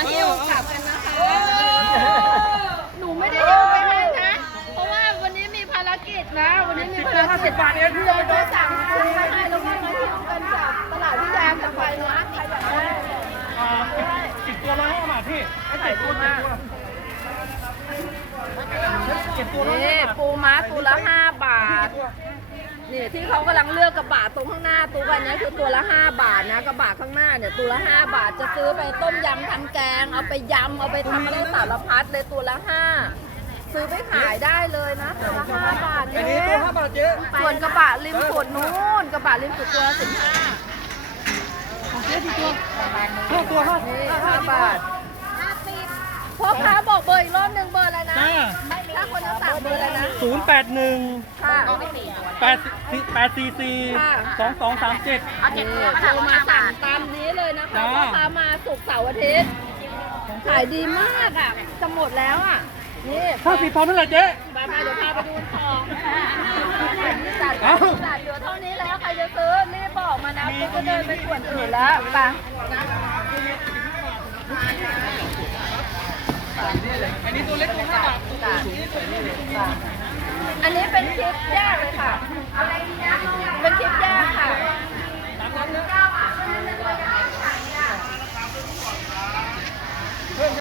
มาหิ้วกลับกันนะคะหนูไม่ได้หิ้วไปให้นะ เพราะว่าวันนี้มีภารกิจนะ วันนี้มีภารกิจบาทเองที่จะไปสั่งซื้อมาให้แล้วก็มาหิ้วกันจากตลาดพิยากลับไปนะใครอยากได้สิบตัวร้อยห้าบาทพี่ไอ้เจ็ดตัวเจ็ดตัวเจ็ดตัวร้อยนี่ห้าบาทปูม้าตัวละห้าบาท นี่ที่เขากำลังเลือกกระบะตรงข้างหน้าตัวกันนี้คือตัวละ 5 บาทนะกระบะข้างหน้าเนี่ยตัวละ 5 บาทจะซื้อไปต้มยำทำแกง เอาไปยำเอาไปทำอะไรสารพัดเลยตัวละ 5 ซื้อไปขายได้เลยนะตัวละ 5 บาทเออันนี้ตัวงห้าบาทเจ๊ส่วนกระบะริมสุดนู้นกระบะริมสุดตัวละ15เจ๊กี่ตัวห้าตัวห้านี่5บาทพ่อค้าบอกเบอร์อีกรอบหนึ่งเบอร์อะไรนะ จ้า ถ้าคนจะสั่งเบ อร์อะไรนะศูนย์แปดหนึ่งค่ะแปดสี่แปดสี่สี่ค่ะสองสองสามเจ็ดนี่โทรมาสั่งตามนี้เลยนะคะจ้า พ่อค้ามาสุกร์เสาร์อาทิตย์ขายดีมากอะ จะหมดแล้วอะ นี่ห้าสิบพอเท่าไหร่เจ๊ ไปมาเดี๋ยวพาไปดูของจัดเอ้า จัดเหลือเท่านี้แล้วใครจะซื้อรีบบอกมานะปุ๊บก็เดินไปส่วนอื่นแล้วไปอันนี้ตัวเล็กตัวห้าบาทจ้ะ อันนี้เป็นคลิปยากเลยค่ะ เป็นคลิปยากค่ะ เพิ่ม